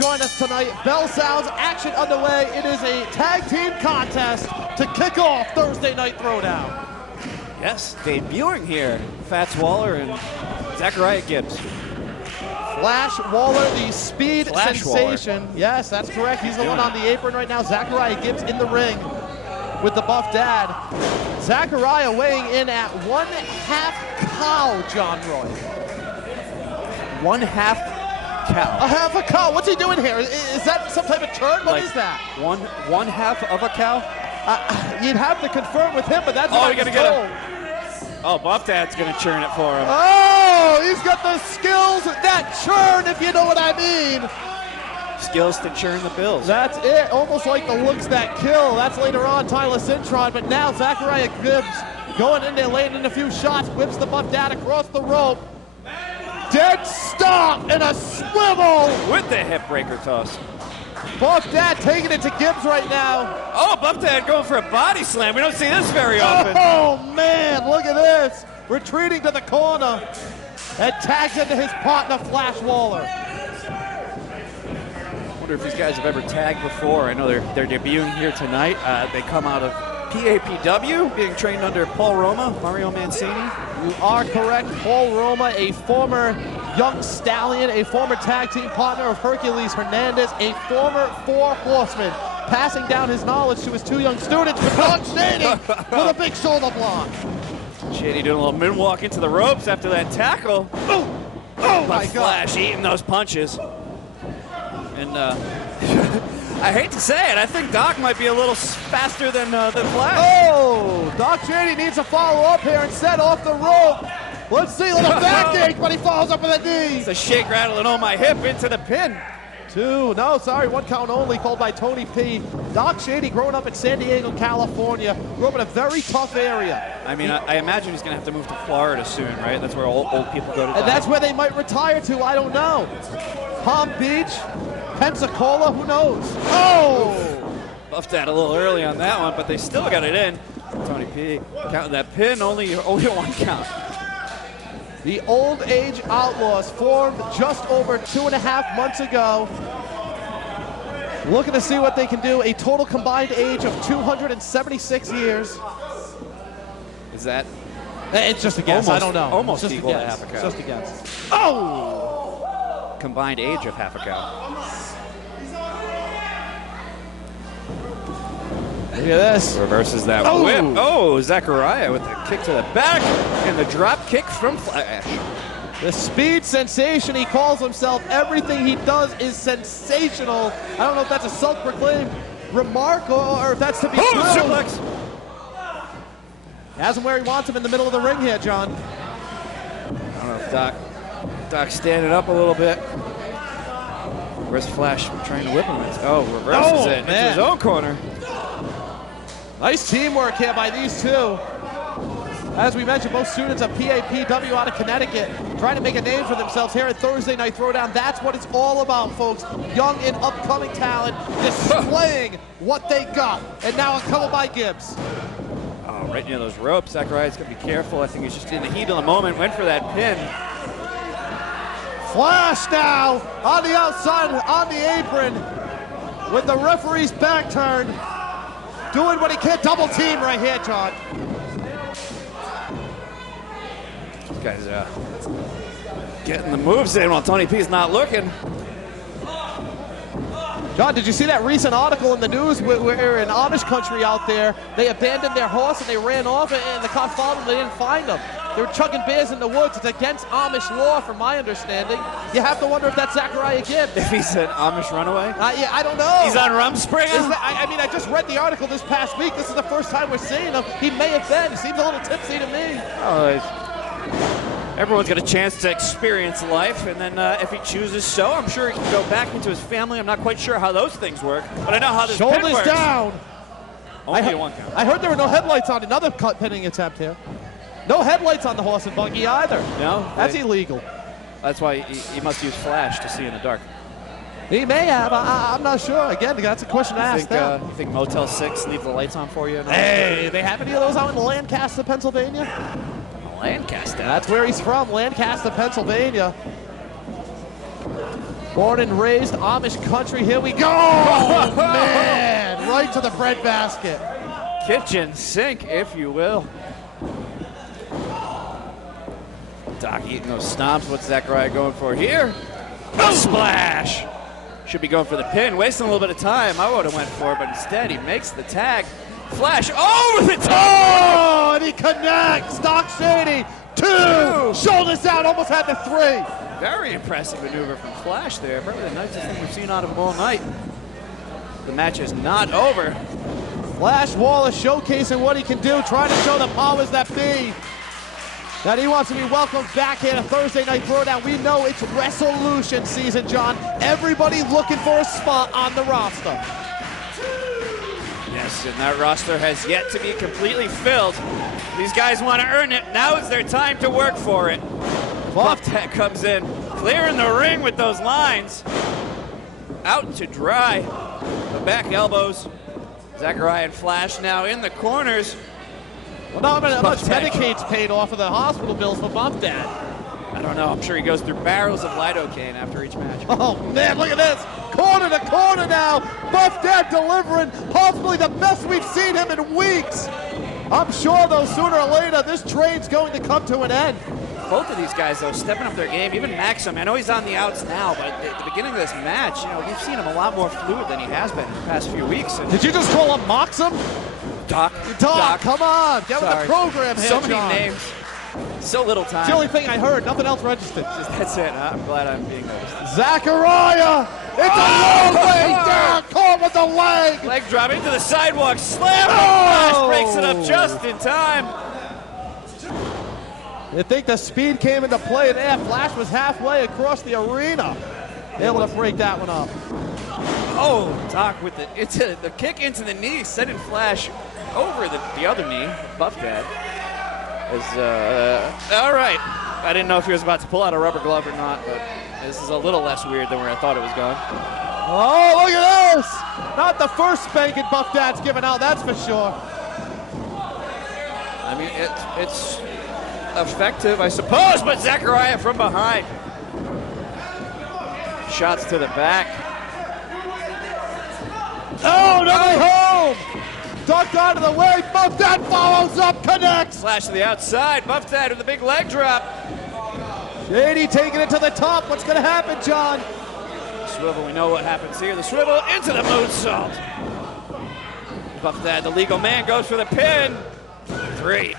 join us tonight. Bell sounds, action underway. It is a tag team contest to kick off Thursday Night Throwdown. Yes, debuting here, Fats Waller and Zachariah Gibbs. Flash Waller, the speed Flash sensation. Waller. Yes, that's correct. He's the one on the apron right now. Zachariah Gibbs in the ring with the buff dad. Zachariah weighing in at 1/2 cow, John Roy. 1/2 cow. A half a cow. What's he doing here? Is that some type of turn? What is that? One half of a cow? You'd have to confirm with him, but that's Oh, what you're gonna he's get told. Oh, Buff Dad's gonna churn it for him. Oh, he's got the skills that churn, if you know what I mean. Skills to churn the bills. That's it. Almost like the looks that kill. That's later on, Tyler Cintron. But now Zachariah Gibbs going in there, laying in a few shots, whips the Buff Dad across the rope. Dead stop and a swivel. With the hip breaker toss. Buff Dad taking it to Gibbs right now. Oh, Buff Dad going for a body slam. We don't see this very often. Oh, man, look at this. Retreating to the corner and tags into his partner, Flash Waller. Wonder if these guys have ever tagged before. I know they're debuting here tonight. They come out of PAPW, being trained under Paul Roma, Mario Mancini. You are correct. Paul Roma, a former young stallion, a former tag team partner of Hercules Hernandez, a former Four Horseman, passing down his knowledge to his two young students, with Don Shady with a big shoulder block. Shady doing a little moonwalk into the ropes after that tackle. Oh my God. Flash eating those punches. And I hate to say it, I think Doc might be a little faster than Flash. Oh, Doc Shady needs to follow up here instead off the rope. Let's see, little backache, but he follows up with a knee. It's a shake, rattle, and on my hip into the pin. One count only, called by Tony P. Doc Shady, growing up in San Diego, California, grew up in a very tough area. I mean, I imagine he's going to have to move to Florida soon, right? That's where old people go to die. And that's where they might retire to, I don't know. Palm Beach, Pensacola, who knows? Oh! Buffed that a little early on that one, but they still got it in. Tony P counting that pin, only one count. The Old Age Outlaws formed just over 2.5 months ago. Looking to see what they can do. A total combined age of 276 years. Is that? It's just a guess. I don't know. Almost just equal a to guess. half a cow. Just a guess. Oh! Combined age of half a cow. Look at this. Reverses that whip. Oh, Zachariah with the kick to the back and the drop kick from Flash. The speed sensation, he calls himself. Everything he does is sensational. I don't know if that's a self-proclaimed remark or if that's to be true. Suplex. Has him where he wants him in the middle of the ring here, John. I don't know if Doc's standing up a little bit. Where's Flash trying to whip him? Reverses it into his own corner. Nice teamwork here by these two. As we mentioned, both students of PAPW out of Connecticut, trying to make a name for themselves here at Thursday Night Throwdown. That's what it's all about, folks. Young and upcoming talent displaying what they got. And now a couple by Gibbs. Oh, right near those ropes. Zachariah's going to be careful. I think he's just in the heat of the moment. Went for that pin. Flash now on the outside, on the apron, with the referee's back turned. Doing what he can, double team right here, John. This guy's getting the moves in while Tony P's not looking. John, did you see that recent article in the news where in Amish country out there, they abandoned their horse and they ran off and the cops followed them, they didn't find them. They were chugging bears in the woods. It's against Amish law, from my understanding. You have to wonder if that's Zachariah Gibbs. If he's an Amish runaway? Yeah, I don't know. He's on Rumspringa? I just read the article this past week. This is the first time we're seeing him. He may have been. He seems a little tipsy to me. Everyone's got a chance to experience life, and then if he chooses so, I'm sure he can go back into his family. I'm not quite sure how those things work, but I know how this pin Shoulders works. down. Only one count. I heard there were no headlights on. Another pinning attempt here. No headlights on the horse and buggy either. No? That's illegal. That's why he must use flash to see in the dark. He may have. I'm not sure. Again, that's a question to ask them. You think Motel 6 leave the lights on for you? Hey, they have any of those out in Lancaster, Pennsylvania? Lancaster? That's where he's from, Lancaster, Pennsylvania. Born and raised Amish country. Here we go. Oh, man. Right to the bread basket. Kitchen sink, if you will. Doc eating those stomps. What's Zachariah going for here? A splash. Should be going for the pin. Wasting a little bit of time. I would have went for it, but instead he makes the tag. Flash over the top. Oh, and he connects. Doc Shady. Two. Shoulders out. Almost had the three. Very impressive maneuver from Flash there. Probably the nicest thing we've seen out of him all night. The match is not over. Flash Wallace showcasing what he can do, trying to show the powers that be that he wants to be welcomed back here to Thursday Night Throwdown. We know it's resolution season, John. Everybody looking for a spot on the roster. Yes, and that roster has yet to be completely filled. These guys want to earn it. Now is their time to work for it. Buff Tech comes in, clearing the ring with those lines. Out to dry. The back elbows. Zachariah and Flash now in the corners. Well, not how much Medicaid's paid off of the hospital bills for Buff Dad. I don't know. I'm sure he goes through barrels of lidocaine after each match. Oh, man, look at this. Corner to corner now. Buff Dad delivering possibly the best we've seen him in weeks. I'm sure, though, sooner or later, this train's going to come to an end. Both of these guys, though, stepping up their game. Even Maxim, I know he's on the outs now, but at the beginning of this match, you know, we've seen him a lot more fluid than he has been in the past few weeks. And did you just call him Maxim? Doc, come on. Get with the program here, so many John. names. So little time. It's the only thing I heard. Nothing else registered. That's it. I'm glad I'm being noticed. Zachariah! It's a long way down. Caught with the leg. Leg drop into the sidewalk. Slam. Flash breaks it up just in time. You think the speed came into play there. Flash was halfway across the arena. Able to break that one up. Oh, Doc with the kick into the knee, sending Flash over the other knee. Buff Dad. All right. I didn't know if he was about to pull out a rubber glove or not, but this is a little less weird than where I thought it was going. Oh, look at this! Not the first spanking Buff Dad's given out, that's for sure. I mean, it's effective, I suppose, but Zachariah from behind. Shots to the back. Oh, nobody home! Ducked out of the way, Buff Dad follows up, connects! Flash to the outside, Buff Dad with a big leg drop. Shady taking it to the top, what's gonna happen, John? Swivel, we know what happens here. The swivel into the moonsault. Buff Dad, the legal man, goes for the pin. 3.